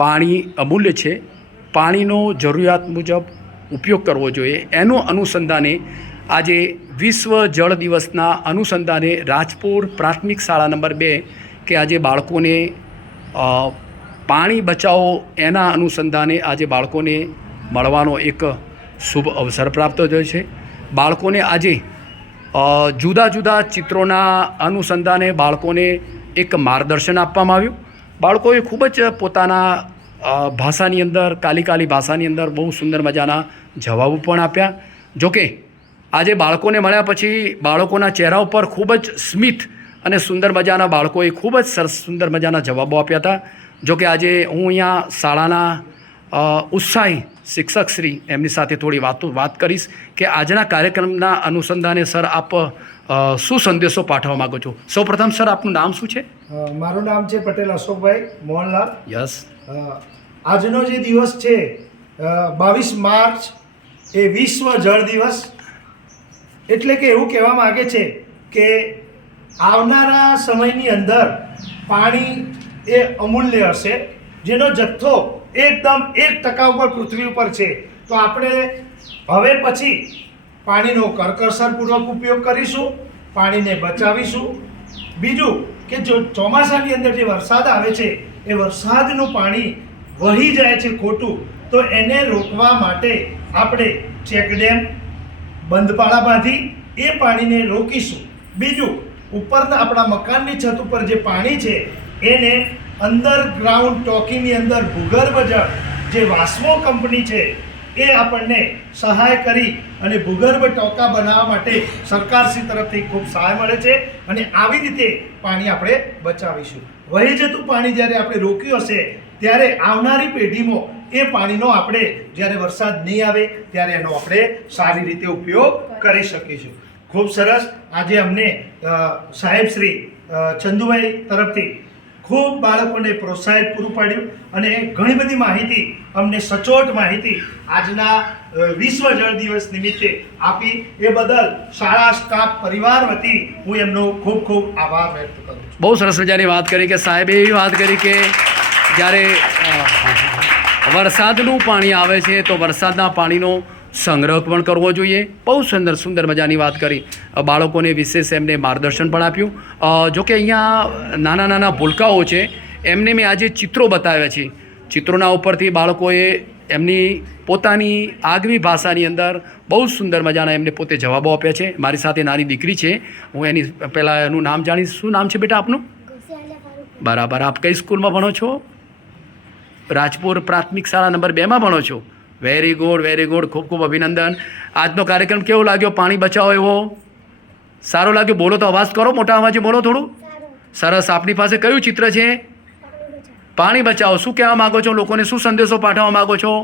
પાણી અમૂલ્ય છે, પાણીનો જરૂરિયાત મુજબ ઉપયોગ કરવો જોઈએ, એનું અનુસંધાને આજે વિશ્વ જળ દિવસના અનુસંધાને રાજપુર પ્રાથમિક શાળા નંબર 2 કે આજે બાળકોને પાણી બચાવો એના અનુસંધાને આજે બાળકોને મળવાનો એક શુભ અવસર પ્રાપ્ત થયો છે. બાળકોને આજે જુદા જુદા ચિત્રોના અનુસંધાને બાળકોને એક માર્ગદર્શન આપવામાં આવ્યું. બાળકોએ ખૂબ જ પોતાના ભાષાની અંદર કાલી ભાષાની અંદર બહુ સુંદર મજાના જવાબો પણ આપ્યા. જોકે આજે બાળકોને મળ્યા પછી બાળકોના ચહેરા ઉપર ખૂબ જ સ્મિત અને સુંદર મજાના બાળકોએ ખૂબ જ સરસ સુંદર મજાના જવાબો આપ્યા હતા. જોકે આજે હું અહીંયા શાળાના ઉત્સાહી શિક્ષકશ્રી એમની સાથે થોડી વાત કરીશ કે આજના કાર્યક્રમના અનુસંધાને સર આપ શું સંદેશો પાઠવવા માગો છો? સૌપ્રથમ સર આપનું નામ શું છે? મારું નામ છે પટેલ અશોકભાઈ મોહનલાલ. યસ. આજનો જે દિવસ છે 22 માર્ચ એ વિશ્વ જળ દિવસ, એટલે કે એવું કહેવા માગે છે કે આવનારા સમયની અંદર પાણી એ અમૂલ્ય હશે, જેનો જથ્થો એકદમ 1% ઉપર પૃથ્વી ઉપર છે. તો આપણે હવે પછી પાણીનો કરકસરપૂર્વક ઉપયોગ કરીશું, પાણીને બચાવીશું. બીજું કે જો ચોમાસાની અંદર જે વરસાદ આવે છે એ વરસાદનું પાણી વહી જાય છે ખોટું, તો એને રોકવા માટે આપણે ચેકડેમ બંધપાળા બાંધી એ પાણીને રોકીશું. બીજું ઉપરના આપણા મકાનની છત ઉપર જે પાણી છે એને અંડરગ્રાઉન્ડ ટાંકીની અંદર ભૂગર્ભ જળ જે વાસ્મો કંપની છે એ આપણને સહાય કરી અને ભૂગર્ભ ટાંકા બનાવવા માટે સરકારશ્રી તરફથી ખૂબ સહાય મળે છે અને આવી રીતે પાણી આપણે બચાવીશું. વહી જતું પાણી જ્યારે આપણે રોક્યું હશે ત્યારે આવનારી પેઢીમાં એ પાણીનો આપણે જ્યારે વરસાદ નહીં આવે ત્યારે એનો આપણે સારી રીતે ઉપયોગ કરી શકીશું. ખૂબ સરસ. આજે અમને સાહેબશ્રી ચંદુભાઈ તરફથી ખૂબ બાળકોને પ્રોત્સાહિત પૂરું પાડ્યું અને ઘણી બધી માહિતી અમને સચોટ માહિતી આજના વિશ્વ જળ દિવસ નિમિત્તે આપી. એ બદલ શાળા સ્ટાફ પરિવાર વતી હું એમનો ખૂબ ખૂબ આભાર વ્યક્ત કરું છું. બહુ સરસ મજાની વાત કરી કે સાહેબે એવી વાત કરી કે જ્યારે વરસાદનું પાણી આવે છે તો વરસાદના પાણીનો સંગ્રહ પણ કરવો જોઈએ. બહુ સુંદર મજાની વાત કરી. બાળકોને વિશેષ એમને માર્ગદર્શન પણ આપ્યું. જોકે અહીંયા નાના ભૂલકાઓ છે એમને મેં આજે ચિત્રો બતાવ્યા છે. ચિત્રોના ઉપરથી બાળકોએ એમની પોતાની આગવી ભાષાની અંદર બહુ સુંદર મજાના એમને પોતે જવાબો આપ્યા છે. મારી સાથે નાની દીકરી છે, હું એની પહેલાં એનું નામ જાણીશ. શું નામ છે બેટા આપનું? બરાબર. આપ કઈ સ્કૂલમાં ભણો છો? રાજપુર પ્રાથમિક શાળા નંબર 2માં ભણો છો. Very good. ખૂબ ખૂબ અભિનંદન. આજનો કાર્યક્રમ કેવો લાગ્યો? પાણી બચાવો એવો સારો લાગ્યો? બોલો તો, અવાજ કરો, મોટા અવાજે બોલો થોડું. સરસ. આપની પાસે કયું ચિત્ર છે? પાણી બચાવો. શું કહેવા માગો છો? લોકોને શું સંદેશો પાઠવવા માગો છો?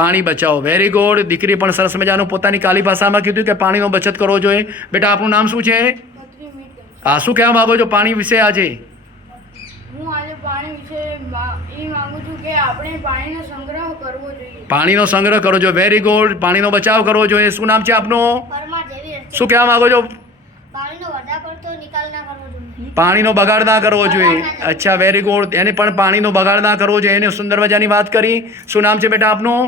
પાણી બચાવો. Very good. દીકરી પણ સરસ મજાનું પોતાની કાલી ભાષામાં કીધું કે પાણીનો બચત કરવો જોઈએ. બેટા આપનું નામ શું છે? હા, શું કહેવા માગો છો પાણી વિશે આજે? હું આજે પાણી વિશે એ માંગુ છું કે આપણે પાણીનો સંગ્રહ કરવો જોઈએ. પાણીનો સંગ્રહ કરવો જોઈએ. Very good. પાણીનો બચાવ કરવો જોઈએ. શું નામ છે આપનું? શું કહેવા માંગો છો? પાણીનો બગાડ ના કરવો જોઈએ. અચ્છા, વેરી ગુડ. એને પણ પાણીનો બગાડ ના કરવો જોઈએ. એને સુંદર મજાની વાત કરી. શું નામ છે બેટા આપનું?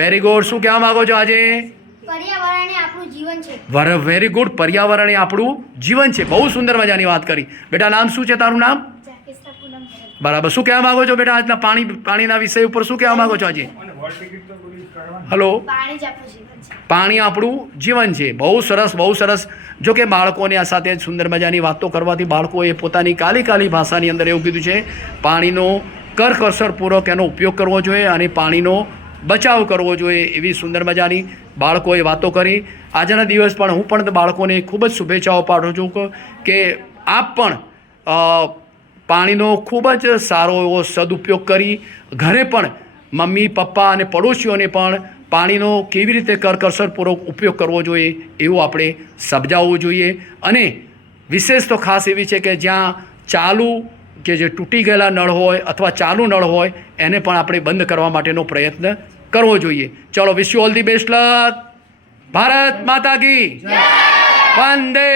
Very good. શું કહેવા માંગો છો આજે? પર્યાવરણ એ આપણું જીવન છે. Very good. પર્યાવરણ એ આપણું જીવન છે. બહુ સુંદર મજાની વાત કરી. બેટા નામ શું છે તારું? નામ? બરાબર. શું કહેવા માંગો છો બેટા આજના પાણીના વિષય ઉપર શું કહેવા માંગો છો આજે? હલો. પાણી આપણું જીવન છે. બહુ સરસ. જો કે બાળકોને આ સાથે સુંદર મજાની વાતો કરવાથી બાળકોએ પોતાની કાલી ભાષાની અંદર એવું કીધું છે પાણીનો કરકસરપૂર્વક એનો ઉપયોગ કરવો જોઈએ અને પાણીનો બચાવ કરવો જોઈએ. એવી સુંદર મજાની બાળકોએ વાતો કરી. આજના દિવસ પણ હું પણ બાળકોને ખૂબ જ શુભેચ્છાઓ પાઠવું છું કે આપ પણ પાણીનો ખૂબ જ સારો એવો સદુપયોગ કરી ઘરે પણ મમ્મી પપ્પા અને પડોશીઓને પણ પાણીનો કેવી રીતે કરકસરપૂર્વક ઉપયોગ કરવો જોઈએ એવું આપણે સમજાવવું જોઈએ. અને વિશેષ તો ખાસ એવી છે કે જ્યાં ચાલુ કે જે તૂટી ગયેલા નળ હોય અથવા ચાલુ નળ હોય એને પણ આપણે બંધ કરવા માટેનો પ્રયત્ન કરવો જોઈએ. ચલો, wish you all the best luck. Bharat Mata કી જય. વંદે